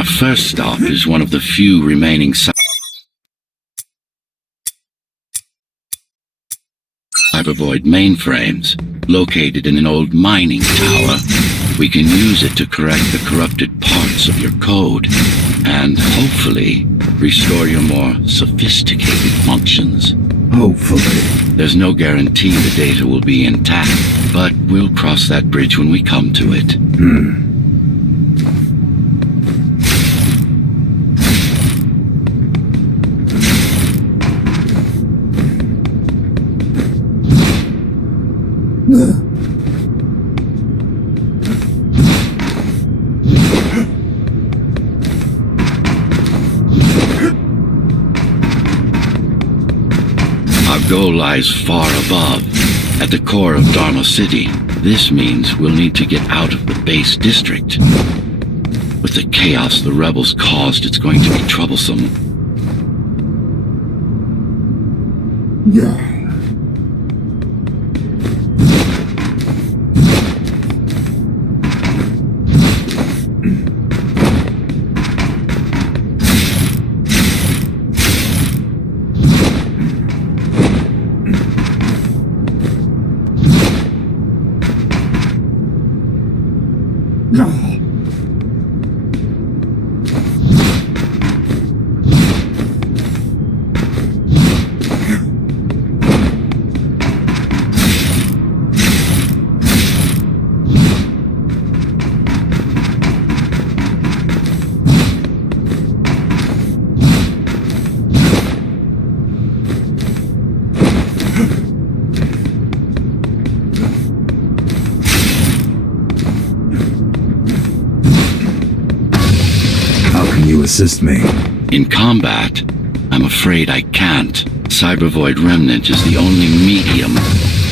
Our first stop is one of the few remaining cybervoid mainframes, located in an old mining tower. We can use it to correct the corrupted parts of your code, and hopefully restore your more sophisticated functions. Hopefully. There's no guarantee the data will be intact, but we'll cross that bridge when we come to it. Our goal lies far above, at the core of Dharma City. This means we'll need to get out of the base district. With the chaos the rebels caused, it's going to be troublesome. Assist me. In combat, I'm afraid I can't. Cybervoid Remnant is the only medium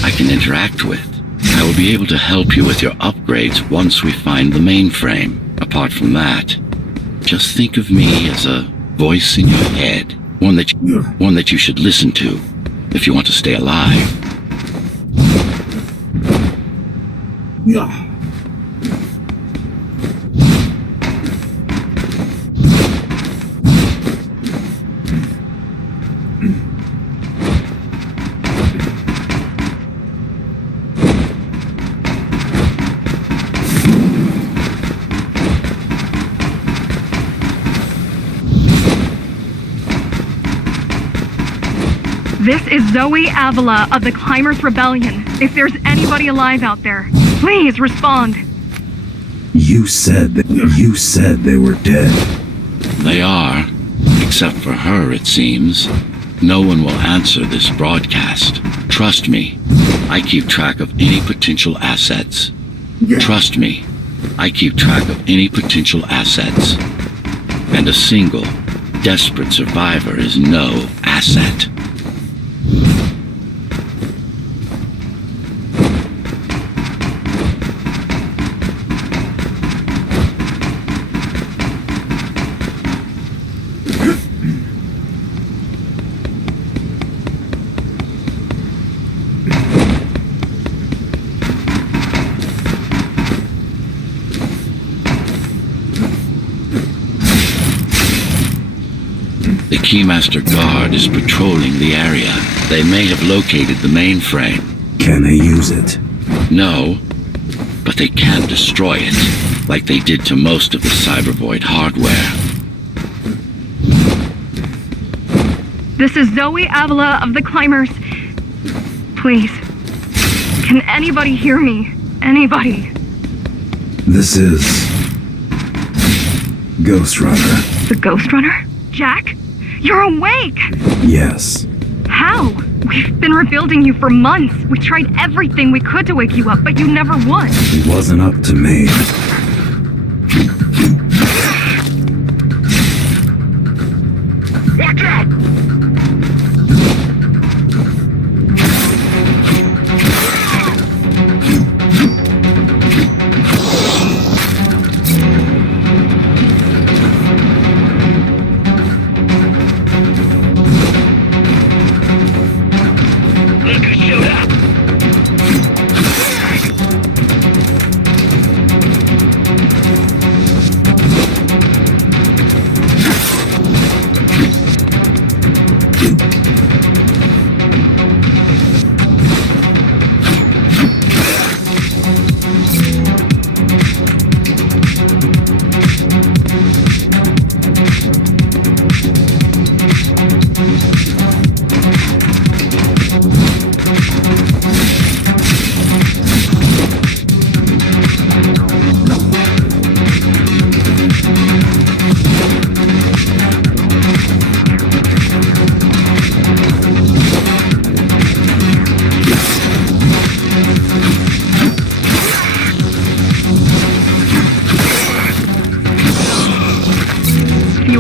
I can interact with. I will be able to help you with your upgrades once we find the mainframe. Apart from that, just think of me as a voice in your head. One that you should listen to if you want to stay alive. Yeah. This is Zoe Avila of the Climbers Rebellion. If there's anybody alive out there, please respond. You said they were dead. They are, except for her, it seems. No one will answer this broadcast. Trust me, I keep track of any potential assets. Trust me, I keep track of any potential assets. And a single, desperate survivor is no asset. The Keymaster Guard is patrolling the area. They may have located the mainframe. Can they use it? No, but they can destroy it, like they did to most of the cybervoid hardware. This is Zoe Avila of the Climbers. Please, can anybody hear me? Anybody? This is Ghostrunner. The Ghostrunner? Jack? You're awake! Yes. How? We've been rebuilding you for months. We tried everything we could to wake you up, but you never won. It wasn't up to me. Watch out!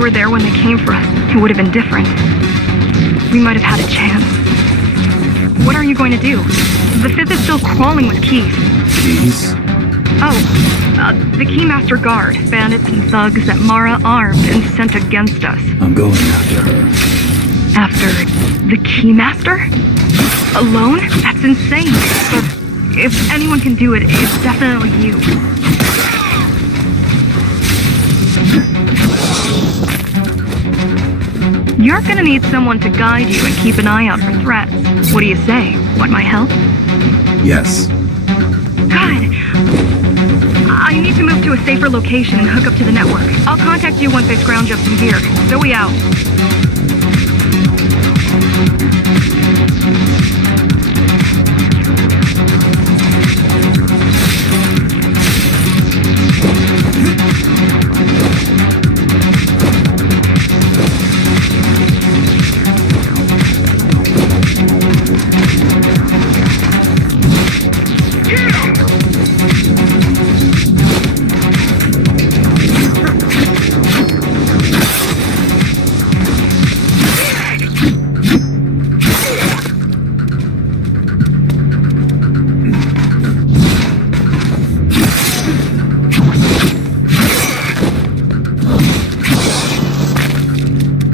were there when they came for us, it would have been different. We might have had a chance. What are you going to do? The Fifth is still crawling with keys. Keys? The Keymaster Guard, bandits and thugs that Mara armed and sent against us. I'm going after her. After the Keymaster? Alone? That's insane. But if anyone can do it, it's definitely you. You're gonna need someone to guide you and keep an eye out for threats. What do you say? Want my help? Yes. Good. I need to move to a safer location and hook up to the network. I'll contact you once I scrounge up some gear. Zoe out.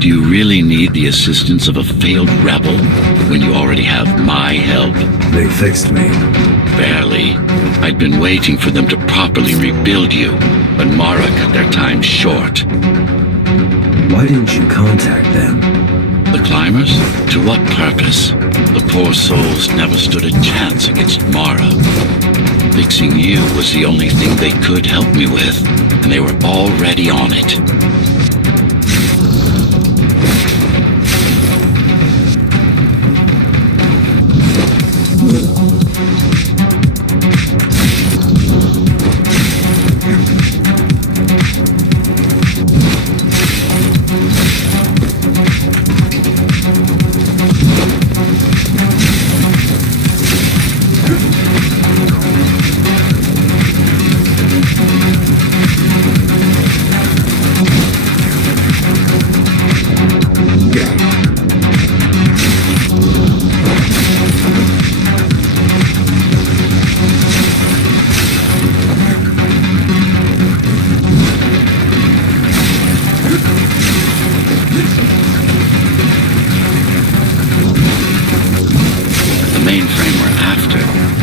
Do you really need the assistance of a failed rebel when you already have my help? They fixed me. Barely. I'd been waiting for them to properly rebuild you, but Mara cut their time short. Why didn't you contact them? The climbers? To what purpose? The poor souls never stood a chance against Mara. Fixing you was the only thing they could help me with, and they were already on it.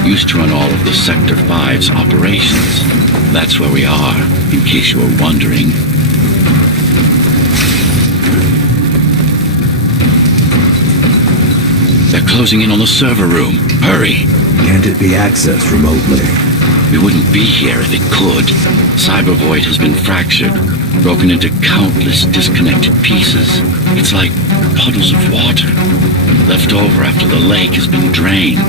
Used to run all of the Sector 5's operations. That's where we are, in case you were wondering. They're closing in on the server room. Hurry! Can't it be accessed remotely? We wouldn't be here if it could. Cybervoid has been fractured, broken into countless disconnected pieces. It's like puddles of water, left over after the lake has been drained.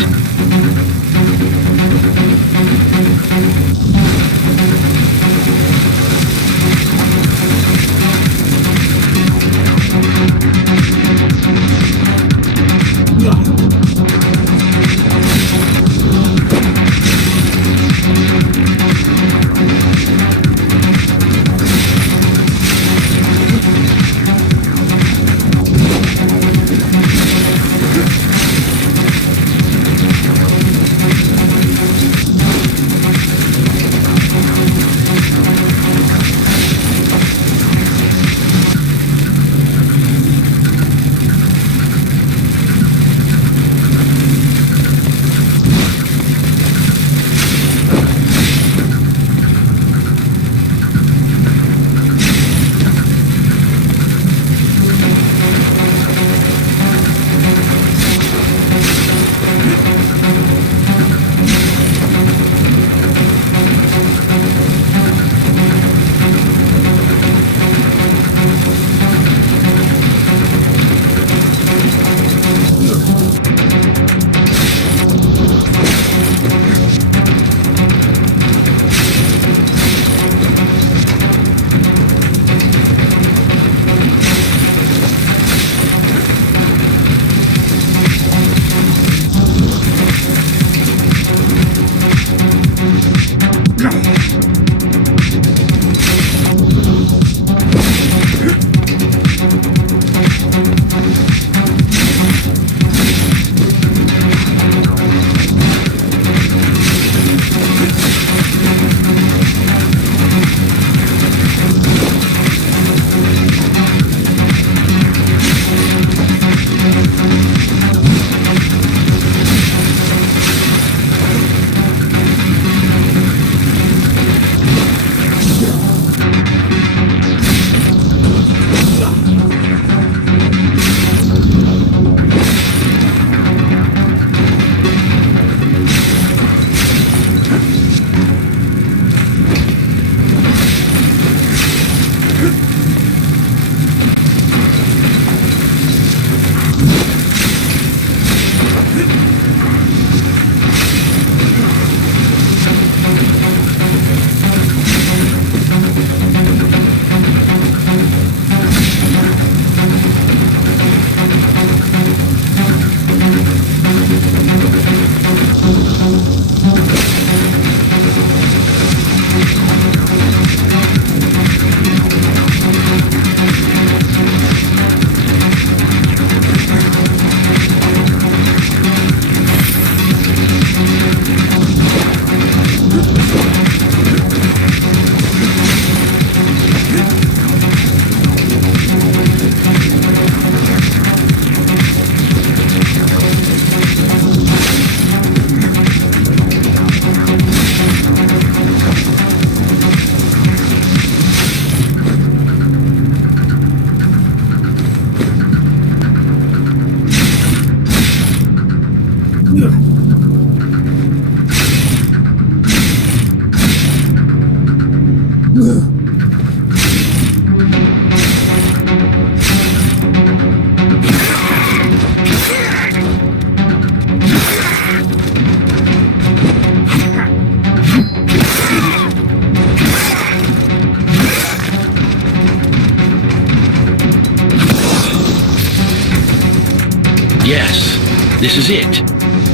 Yes, this is it.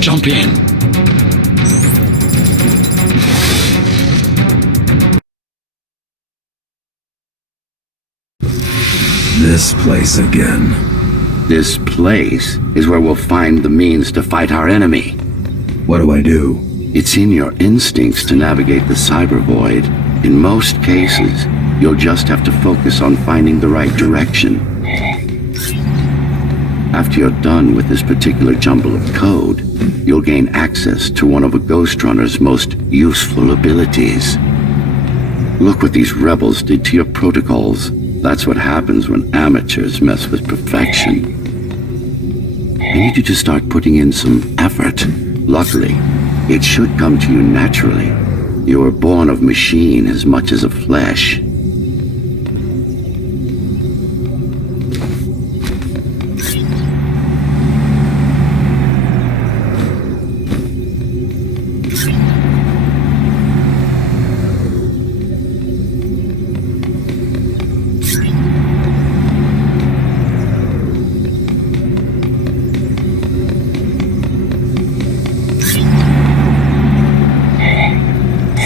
Jump in. This place again. This place is where we'll find the means to fight our enemy. What do I do? It's in your instincts to navigate the cyber void. In most cases, you'll just have to focus on finding the right direction. After you're done with this particular jumble of code, you'll gain access to one of a Ghostrunner's most useful abilities. Look what these rebels did to your protocols. That's what happens when amateurs mess with perfection. I need you to start putting in some effort. Luckily, it should come to you naturally. You were born of machine as much as of flesh.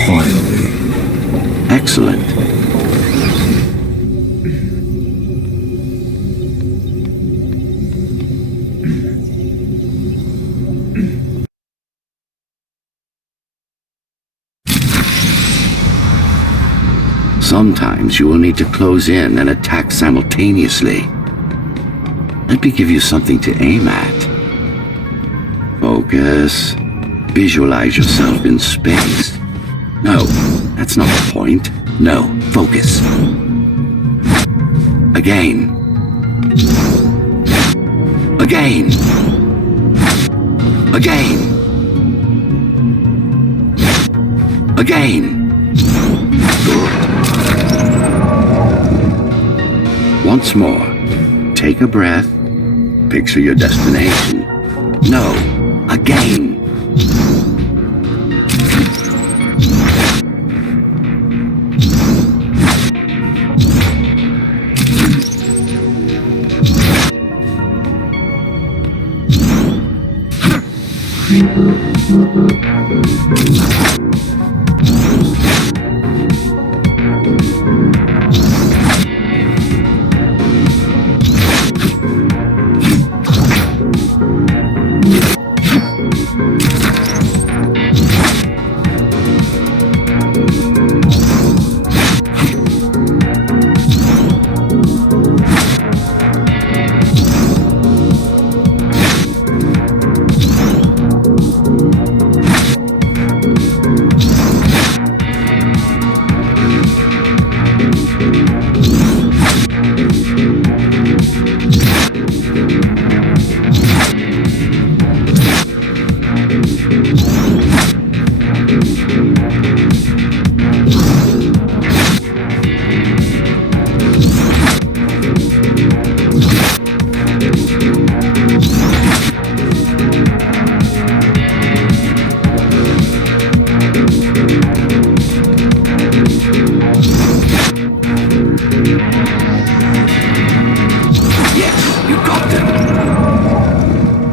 Finally. Excellent. Sometimes you will need to close in and attack simultaneously. Let me give you something to aim at. Focus. Visualize yourself in space. No, that's not the point. No, focus. Again. Again. Again. Again. Good. Once more. Take a breath. Picture your destination. No, again.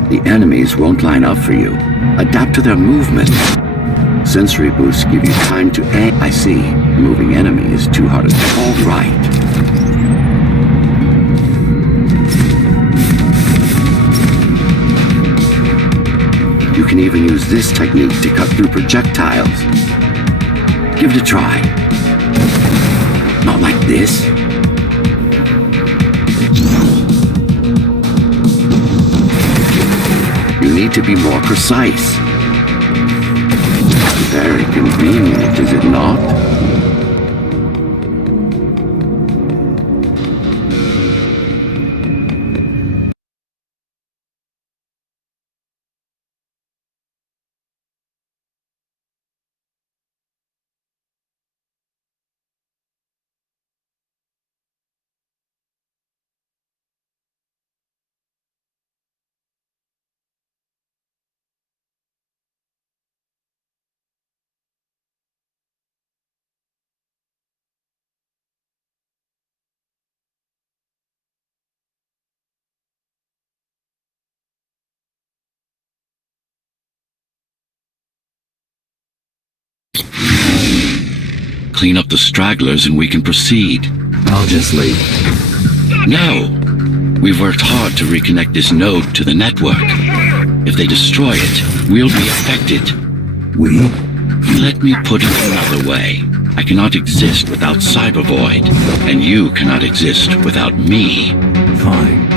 The enemies won't line up for you. Adapt to their movement. Sensory boosts give you time to aim. I see. Moving enemy is too hard to... All right. You can even use this technique to cut through projectiles. Give it a try. Not like this. You need to be more precise. Very convenient, is it not? clean up the stragglers and we can proceed. I'll just leave. No. We've worked hard to reconnect this node to the network. If they destroy it, we'll be affected. We? Let me put it another way. I cannot exist without Cybervoid, and you cannot exist without me. Fine.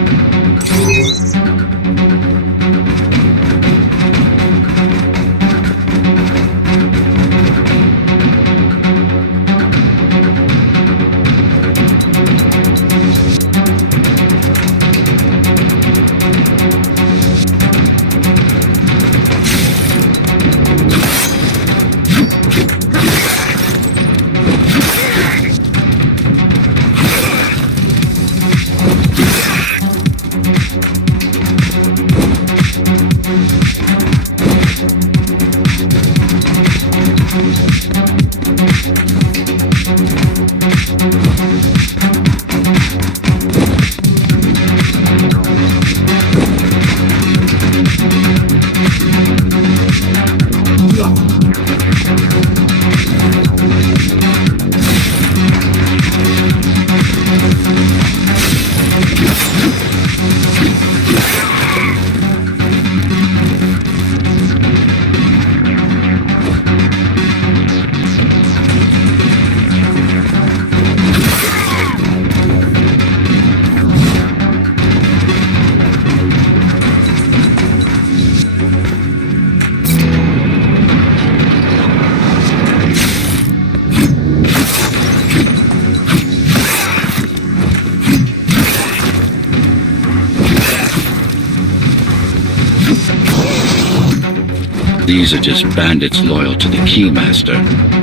These are just bandits loyal to the Keymaster,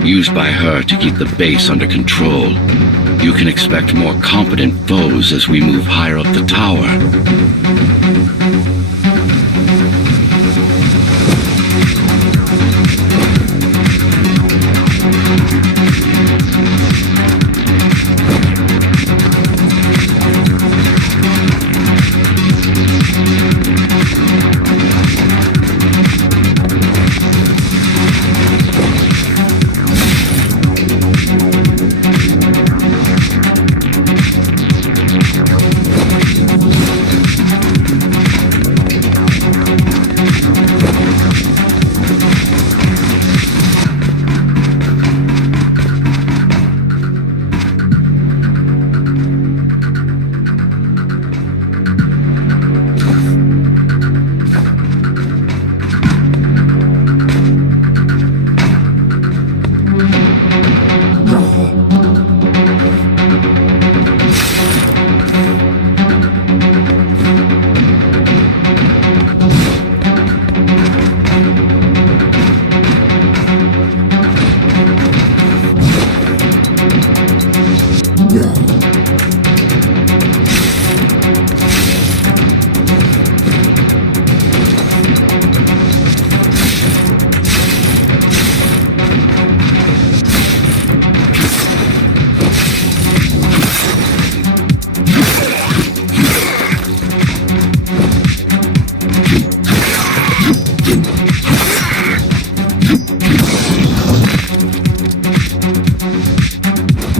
used by her to keep the base under control. You can expect more competent foes as we move higher up the tower.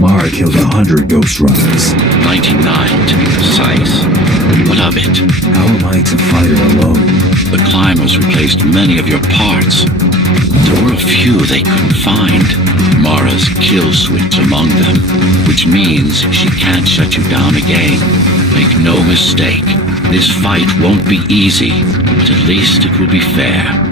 Mara killed 100 Ghostrunners. 99 to be precise. What of it? How am I to fight her alone? The climbers replaced many of your parts. There were a few they couldn't find. Mara's kill switch among them, which means she can't shut you down again. Make no mistake, this fight won't be easy, but at least it will be fair.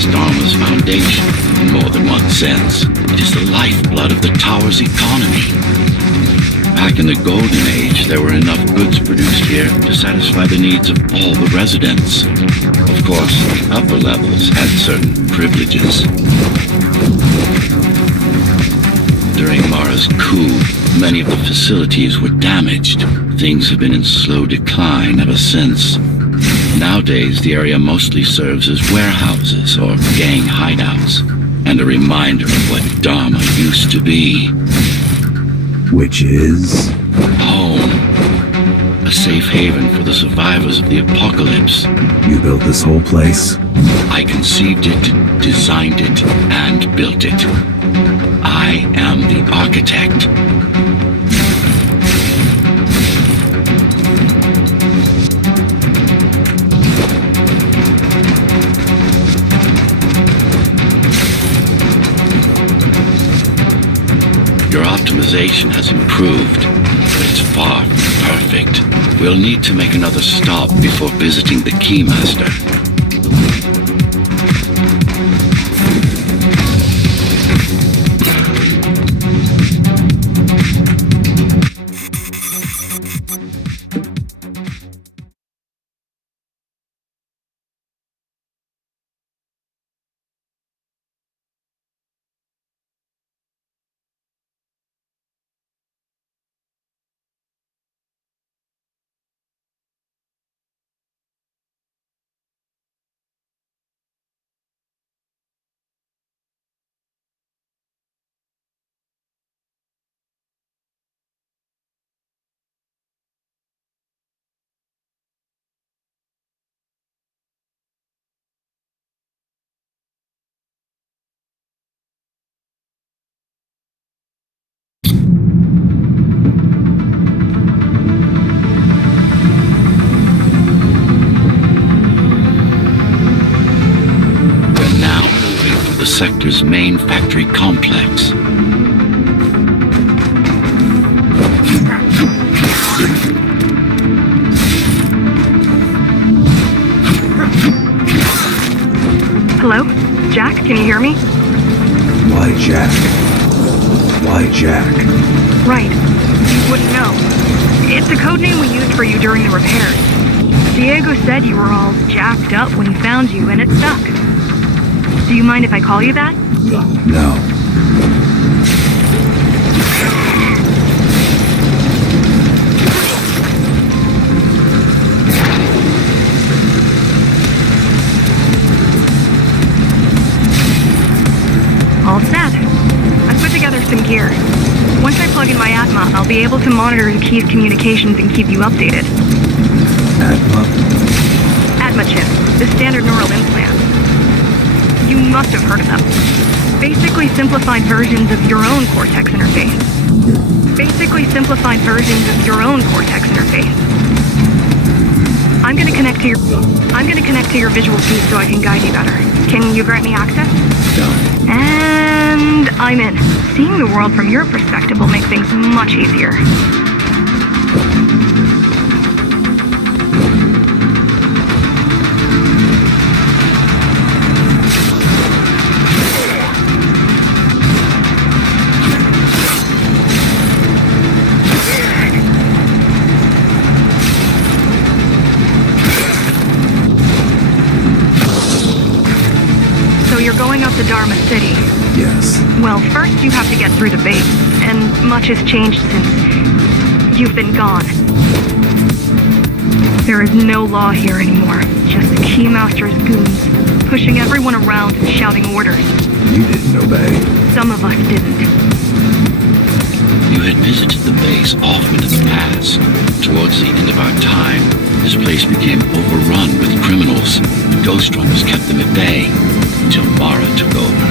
is Dharma's foundation in more than one sense. It is the lifeblood of the tower's economy. Back in the Golden Age, there were enough goods produced here to satisfy the needs of all the residents. Of course, the upper levels had certain privileges. During Mara's coup, many of the facilities were damaged. Things have been in slow decline ever since. Nowadays, the area mostly serves as warehouses or gang hideouts, and a reminder of what Dharma used to be. Which is? Home. A safe haven for the survivors of the apocalypse. You built this whole place? I conceived it, designed it, and built it. I am the architect. Your optimization has improved, but it's far from perfect. We'll need to make another stop before visiting the Keymaster. The sector's main factory complex. Hello? Jack, can you hear me? Why Jack? Why Jack? Right. You wouldn't know. It's a code name we used for you during the repairs. Diego said you were all jacked up when he found you, and it stuck. Do you mind if I call you that? No. All set. I've put together some gear. Once I plug in my Atma, I'll be able to monitor the key's communications and keep you updated. Atma? Atma chip, the standard neural implant. You must have heard of them. Basically simplified versions of your own Cortex interface. I'm gonna connect to your visual feed so I can guide you better. Can you grant me access? Done. And I'm in. Seeing the world from your perspective will make things much easier. Going up to Dharma City. Yes. Well, first you have to get through the base, and much has changed since you've been gone. There is no law here anymore, just the Keymaster's goons, pushing everyone around and shouting orders. You didn't obey. Some of us didn't. You had visited the base often in the past. Towards the end of our time, this place became overrun with criminals. Ghostrunners kept them at bay until Mara took over.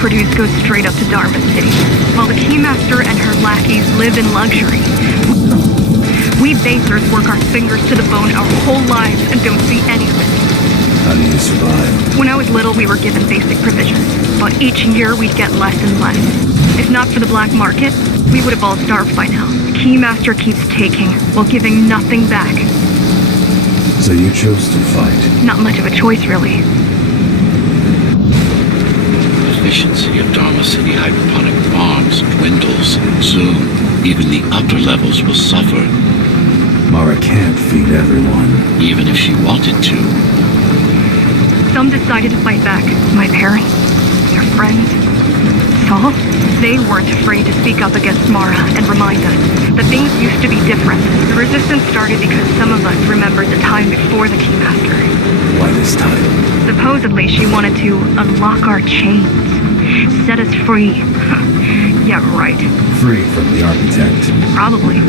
mass-produced goes straight up to Dharma City, while the Keymaster and her lackeys live in luxury. We basers work our fingers to the bone our whole lives and don't see any of it. How do you survive? When I was little, we were given basic provisions, but each year we'd get less and less. If not for the black market, we would have all starved by now. The Keymaster keeps taking, while giving nothing back. So you chose to fight? Not much of a choice, really. Efficiency of Dharma City hydroponic farms dwindles. Soon, even the upper levels will suffer, Mara can't feed everyone. even if she wanted to. Some decided to fight back. My parents, their friends, Saul. They weren't afraid to speak up against Mara and remind us that things used to be different. The resistance started because some of us remembered the time before the Keymaster. Why this time? Supposedly, she wanted to unlock our chains, set us free. Yeah, right. Free from the architect. Probably.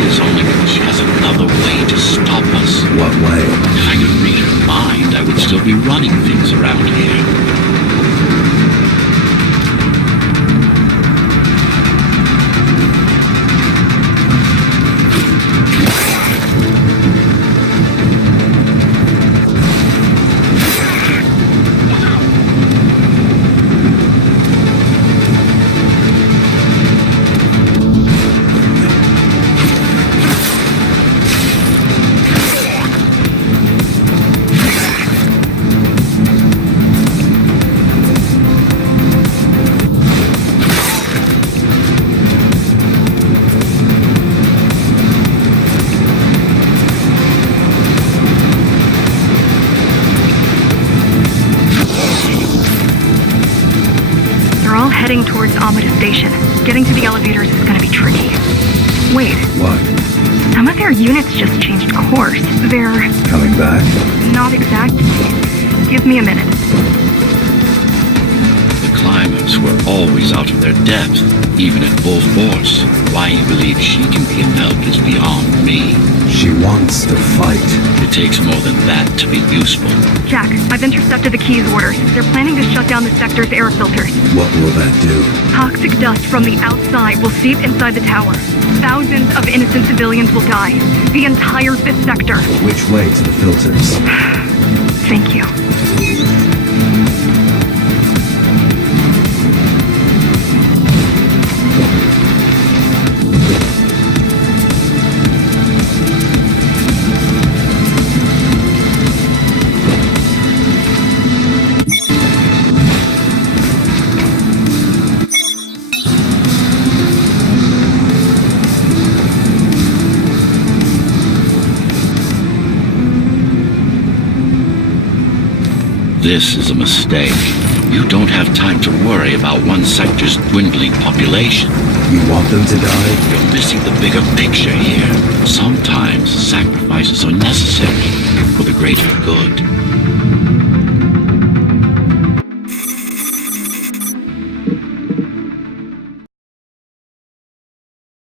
It's only because she has another way to stop us. What way? If I could read her mind, I would still be running things around here. Heading towards Amida Station. Getting to the elevators is gonna be tricky. Wait, What? some of their units just changed course. They're Coming back? not exactly. Give me a minute. The climbers were always out of their depth, even at full force. Why he believes she can be of help is beyond me. She wants to fight. It takes more than that to be useful. Jack, I've intercepted the Key's orders. They're planning to shut down the sector's air filters. What will that do? Toxic dust from the outside will seep inside the tower. Thousands of innocent civilians will die. The entire 5th sector. Which way to the filters? Thank you. This is a mistake. You don't have time to worry about one sector's dwindling population. You want them to die? You're missing the bigger picture here. Sometimes sacrifices are necessary for the greater good.